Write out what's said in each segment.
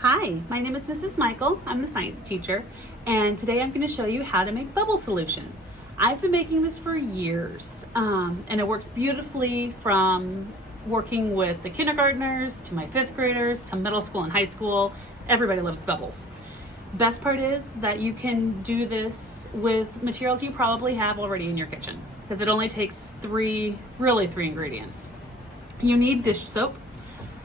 Hi, my name is Mrs. Michael. I'm the science teacher, and today I'm going to show you how to make bubble solution. I've been making this for years, and it works beautifully from working with the kindergartners to my fifth graders to middle school and high school. Everybody loves bubbles. Best part is that you can do this with materials you probably have already in your kitchen, because it only takes three ingredients. You need dish soap.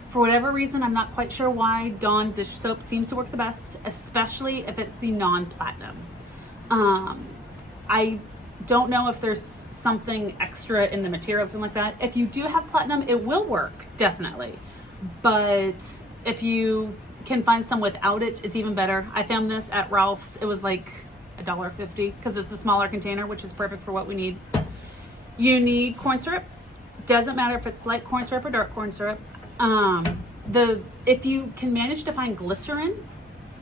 For whatever reason, I'm not quite sure why, Dawn dish soap seems to work the best, especially if it's the non-platinum. I don't know if there's something extra in the materials or something like that. If you do have platinum, it will work, definitely. But if you can find some without it, it's even better. I found this at Ralph's. It was like $1.50 because it's a smaller container, which is perfect for what we need. You need corn syrup. Doesn't matter if it's light corn syrup or dark corn syrup. If you can manage to find glycerin,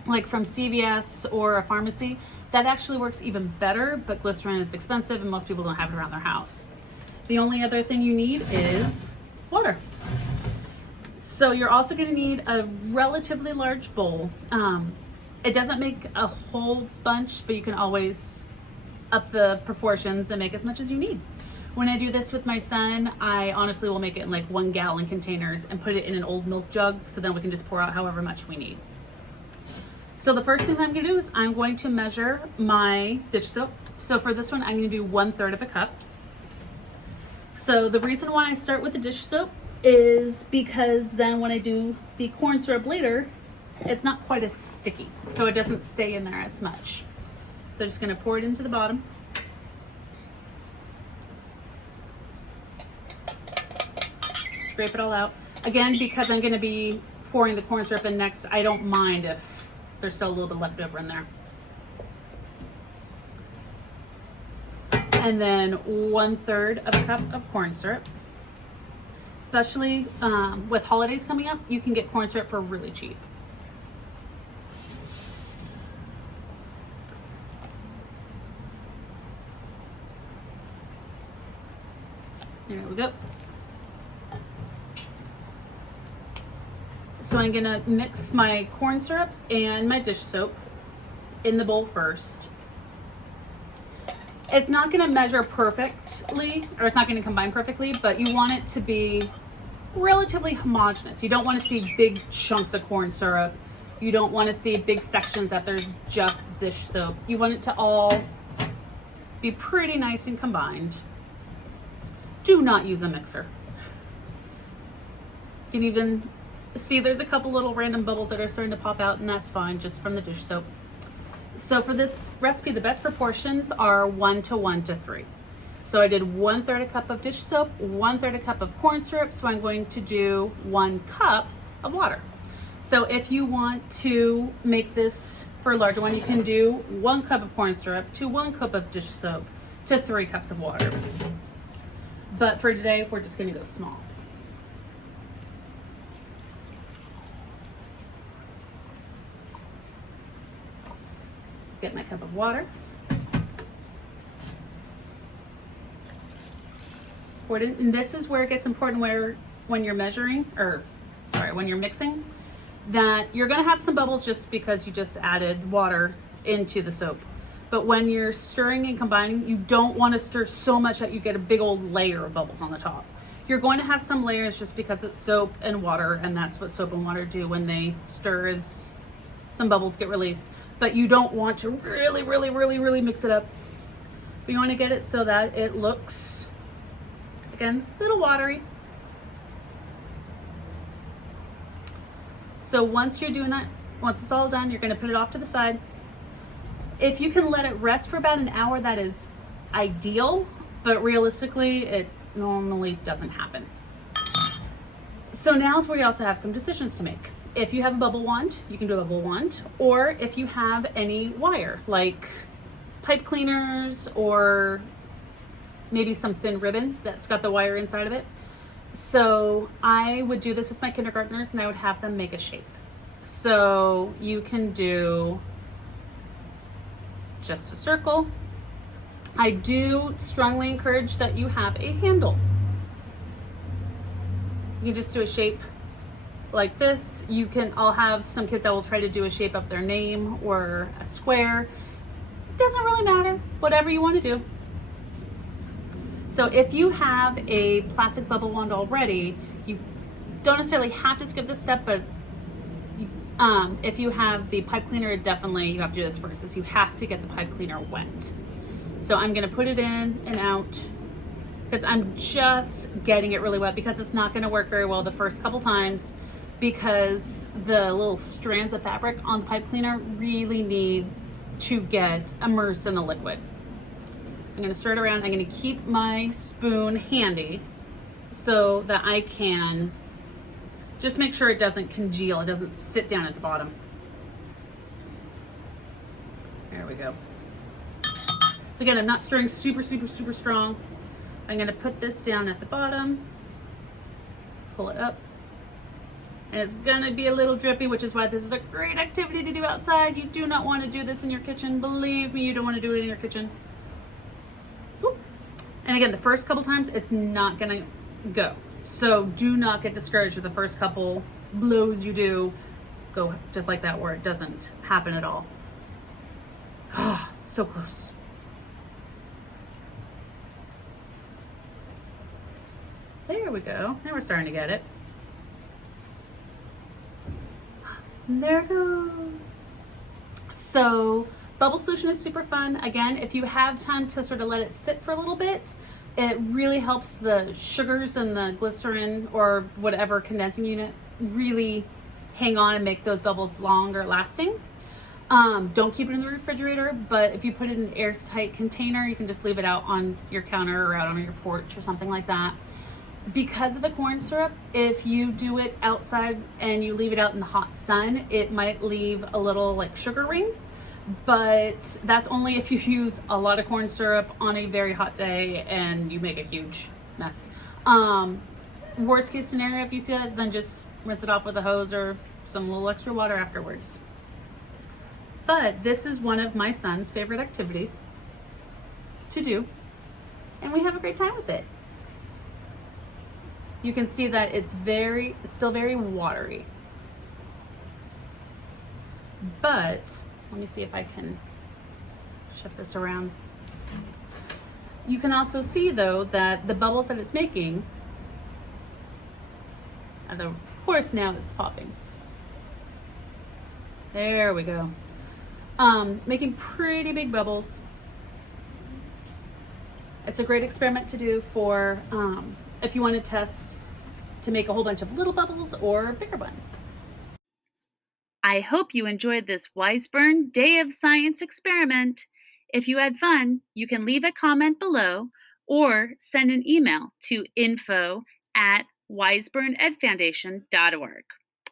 like from CVS or a pharmacy, that actually works even better, but glycerin is expensive and most people don't have it around their house. The only other thing you need is water. So you're also going to need a relatively large bowl. It doesn't make a whole bunch, but you can always up the proportions and make as much as you need. When I do this with my son, I honestly will make it in like 1 gallon containers and put it in an old milk jug, so then we can just pour out however much we need. So the first thing that I'm going to do is I'm going to measure my dish soap. So for this one, I'm going to do 1/3 of a cup. So the reason why I start with the dish soap is because then when I do the corn syrup later, it's not quite as sticky, so it doesn't stay in there as much. So I'm just going to pour it into the bottom. Scrape it all out. Again, because I'm going to be pouring the corn syrup in next, I don't mind if there's still a little bit left over in there. And then 1/3 of a cup of corn syrup. Especially with holidays coming up, you can get corn syrup for really cheap. There we go. So I'm gonna mix my corn syrup and my dish soap in the bowl first. It's not gonna measure perfectly, or it's not gonna combine perfectly, but you want it to be relatively homogeneous. You don't wanna see big chunks of corn syrup. You don't wanna see big sections that there's just dish soap. You want it to all be pretty nice and combined. Do not use a mixer. You can even see there's a couple little random bubbles that are starting to pop out, and that's fine, just from the dish soap. So for this recipe, the best proportions are 1 to 1 to 3. So I did 1/3 a cup of dish soap, 1/3 a cup of corn syrup, so I'm going to do 1 cup of water. So if you want to make this for a larger one, you can do 1 cup of corn syrup to 1 cup of dish soap to 3 cups of water. But for today, we're just going to go small. Get my cup of water. And this is where it gets important, when you're measuring, when you're mixing, that you're gonna have some bubbles just because you just added water into the soap. But when you're stirring and combining, you don't want to stir so much that you get a big old layer of bubbles on the top. You're going to have some layers just because it's soap and water, and that's what soap and water do when they stir, is some bubbles get released. But you don't want to really mix it up. But you want to get it so that it looks, again, a little watery. So once you're doing that, once it's all done, you're going to put it off to the side. If you can let it rest for about an hour, that is ideal, but realistically, it normally doesn't happen. So now's where you also have some decisions to make. If you have a bubble wand, you can do a bubble wand, or if you have any wire, like pipe cleaners or maybe some thin ribbon that's got the wire inside of it. So I would do this with my kindergartners, and I would have them make a shape. So you can do just a circle. I do strongly encourage that you have a handle. You can just do a shape like this. I'll have some kids that will try to do a shape of their name or a square. It doesn't really matter, whatever you want to do. So if you have a plastic bubble wand already, you don't necessarily have to skip this step, but if you have the pipe cleaner, definitely you have to do this first, is you have to get the pipe cleaner wet. So I'm gonna put it in and out because I'm just getting it really wet, because it's not gonna work very well the first couple times, because the little strands of fabric on the pipe cleaner really need to get immersed in the liquid. I'm gonna stir it around. I'm gonna keep my spoon handy so that I can just make sure it doesn't congeal, it doesn't sit down at the bottom. There we go. So again, I'm not stirring super strong. I'm gonna put this down at the bottom, pull it up, and it's gonna be a little drippy, which is why this is a great activity to do outside. You do not want to do this in your kitchen. Believe me, you don't want to do it in your kitchen. Whoop. And again, the first couple times, it's not gonna go. So do not get discouraged with the first couple blows you do. Go just like that, where it doesn't happen at all. Oh, so close. There we go. Now we're starting to get it. And there it goes. So bubble solution is super fun. Again, if you have time to sort of let it sit for a little bit, it really helps the sugars and the glycerin or whatever condensing unit really hang on and make those bubbles longer lasting. Don't keep it in the refrigerator, but if you put it in an airtight container, you can just leave it out on your counter or out on your porch or something like that. Because of the corn syrup, if you do it outside and you leave it out in the hot sun, it might leave a little like sugar ring, but that's only if you use a lot of corn syrup on a very hot day and you make a huge mess. Worst case scenario, if you see that, then just rinse it off with a hose or some little extra water afterwards. But this is one of my son's favorite activities to do, and we have a great time with it. You can see that it's still very watery. But let me see if I can shift this around. You can also see though that the bubbles that it's making, and of course now it's popping. There we go. Making pretty big bubbles. It's a great experiment to do for if you want to test to make a whole bunch of little bubbles or bigger ones. I hope you enjoyed this Wiseburn Day of Science experiment. If you had fun, you can leave a comment below or send an email to info@wiseburnedfoundation.org.